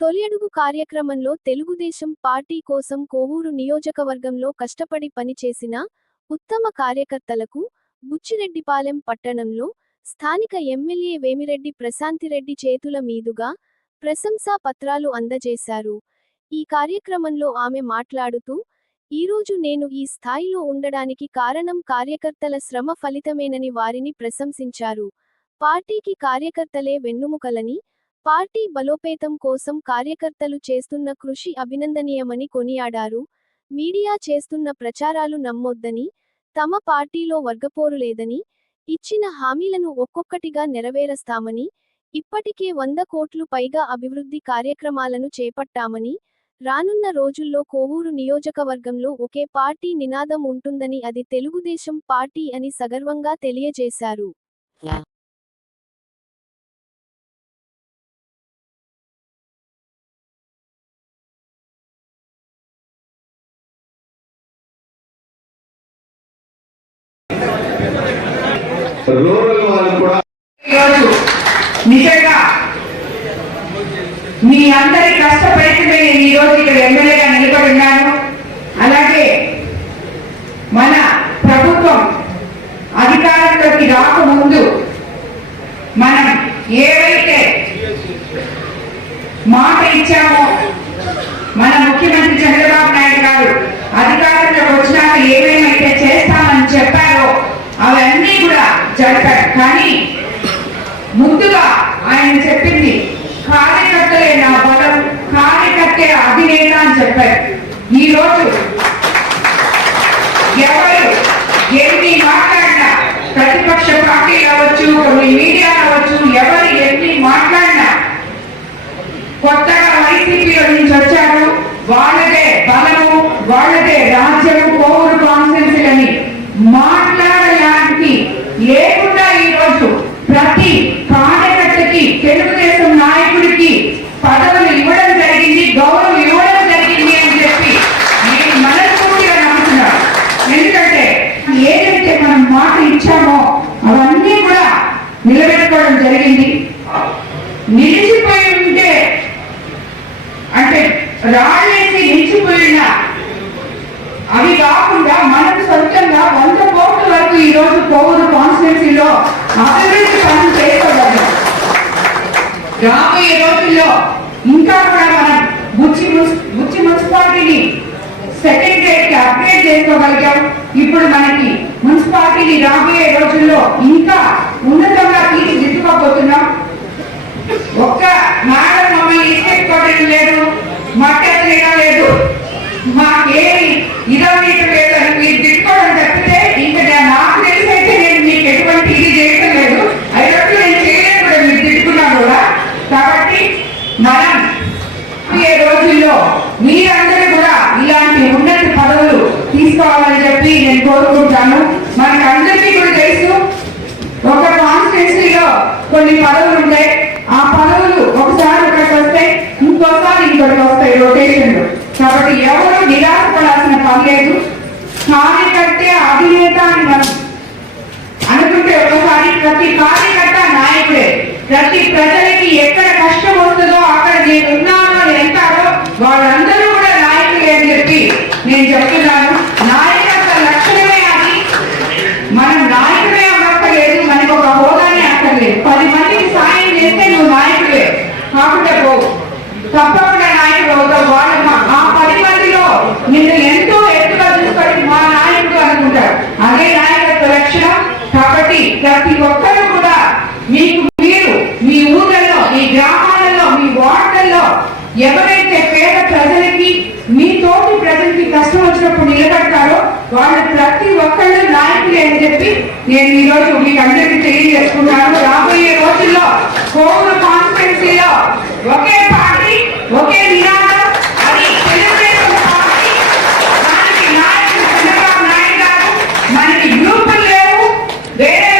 తొలి అడుగు కార్యక్రమంలో తెలుగుదేశం పార్టీ కోసం కోవూరు నియోజకవర్గంలో కష్టపడి పనిచేసిన ఉత్తమ కార్యకర్తలకు బుచ్చిరెడ్డిపాలెం పట్టణంలో స్థానిక ఎమ్మెల్యే వేమిరెడ్డి ప్రశాంతిరెడ్డి చేతుల మీదుగా ప్రశంసా పత్రాలు అందజేశారు. ఈ కార్యక్రమంలో ఆమె మాట్లాడుతూ ఈరోజు నేను ఈ స్థాయిలో ఉండడానికి కారణం కార్యకర్తల శ్రమ ఫలితమేనని వారిని ప్రశంసించారు. పార్టీకి కార్యకర్తలే వెన్నుముకలని పార్టీ బలోపేతం కోసం కార్యకర్తలు చేస్తున్న కృషి అభినందనీయమని కొనియాడారు. మీడియా చేస్తున్న ప్రచారాలు నమ్మొద్దని తమ పార్టీలో వర్గపోరు లేదని ఇచ్చిన హామీలను ఒక్కొక్కటిగా నెరవేరుస్తామని ఇప్పటికే వంద కోట్లు పైగా అభివృద్ధి కార్యక్రమాలను చేపట్టామని రానున్న రోజుల్లో కోవూరు నియోజకవర్గంలో ఒకే పార్టీ నినాదం ఉంటుందని అది తెలుగుదేశం పార్టీ అని సగర్వంగా తెలియజేశారు. రూరల్ వాళ్ళు కూడా నిజంగా మీ అందరి కష్టపడితే నేను ఈ రోజు ఇక్కడ ఎమ్మెల్యేగా నిలబడి ఉన్నాను. అలాగే మన ప్రభుత్వం అధికారంలోకి రాకముందు మనం ఏవైతే మాట ఇచ్చామో మన ముఖ్యమంత్రి కానీ ముందుగా ఆయన చెప్పింది కార్యకర్తలే నా బలం కార్యకర్తే అధినేత అని చెప్పారు. ఈ రోజు ఎవరు ఎన్ని మాట్లాడినా ప్రతిపక్ష పార్టీ కావచ్చు కొన్ని మీడియా కావచ్చు ఎవరు ఎన్ని మాట్లాడినా కొత్తగా వైసీపీలో నుంచి వచ్చారు వాళ్ళ బలము వాళ్ళదే రాజ్యము కోవూరు కాన్స్టిట్యున్సీలని మాట్లాడడానికి లేకుండా ఈ రోజు ప్రతి కార్యకర్తకి తెలుగుదేశం నాయకుడికి పదవులు ఇవ్వడం జరిగింది గౌరవం ఇవ్వడం జరిగింది అని చెప్పి నేను మనస్ఫూర్తిగా నమ్ముతున్నాను. ఎందుకంటే ఏదైతే మనం మాట ఇచ్చామో అవన్నీ కూడా నిలబెట్టుకోవడం జరిగింది. నిలిచిపోయి ఉంటే అంటే రాళ్ళేసి నిలిచిపోయిన అవి కాకుండా మనకు సొంతంగా వంద కోట్ల వరకు ఈ రోజు కోవూరు కాన్స్టిట్యున్సీలో అభివృద్ధి పనులు రాబోయే రోజుల్లో ఇంకా కూడా మనం బుచ్చి బుచ్చి మున్సిపాలిటీని సెకండ్ గ్రేడ్కి అప్గ్రేడ్ చేసుకోగలిగాం. ఇప్పుడు మనకి మున్సిపాలిటీని రాబోయే రోజుల్లో ఇంకా ఉన్నతంగా తీర్చిదిద్దుకోబోతున్నాం. ఒక్క మేడం మమ్మల్ని ఇచ్చేసుకోవడం లేదు మట్టెత్తడం లేదు. మాకేమి ఇదవనీయటం లేదు అని మీరు రోజుల్లో మీరందరూ కూడా ఇలాంటి ఉన్నత పదవులు తీసుకోవాలని చెప్పి నేను కోరుకుంటాను. మనకి అందరికీ కూడా తెలుసు ఒక కాన్స్టిట్యున్సీలో కొన్ని పదవులు ఉంటాయి ఆ పదవులు ఒకసారి ఒకటి వస్తాయి ఇంకోసారి ఇంకొకటి వస్తాయి రొటేషన్ కాబట్టి ఎవరు నిరాశపడాల్సిన పని లేదు. కార్యకర్తే అధినేత అని మనం అనుకుంటే ఒకసారి ప్రతి కార్యకర్త నాయకుడే. ప్రతి ప్రజలకి ఎక్కడ కష్టం వస్తుందో అక్కడ నేను ఉన్నానో అని అంటారో వాళ్ళందరూ కూడా నాయకులే అని చెప్పి నేను చెప్తున్నాను నాయకత్వ లక్షణమే అది మనం నాయకుడే అవ్వక్కర్లేదు మనకు ఒక హోదానే అక్కర్లేదు పది మందికి సాయం చేస్తే నువ్వు నాయకుడే కాకుండా పో తప్పకుండా నాయకుడు అవుతావు వాళ్ళు మా- ఆ పది మందిలో నిన్ను ఎంతో ఎత్తుగా చూసుకొని మా నాయకుడు అనుకుంటారు అదే నాయకత్వ లక్షణం కాబట్టి ప్రతి ఒక్కరు కూడా మీకు మీరు మీ ఊళ్ళల్లో మీ గ్రామాలలో మీ వార్డులలో ఎవరైతే పేద ప్రజలకి మీ తోటి ప్రజలకి కష్టం వచ్చినప్పుడు నిలబడతారో వాళ్ళు ప్రతి ఒక్కళ్ళు నాయకులే అని చెప్పి నేను ఈ రోజు మీకు అందరికీ తెలియజేసుకున్నాను రాబోయే రోజుల్లో కోవిడ్ வேற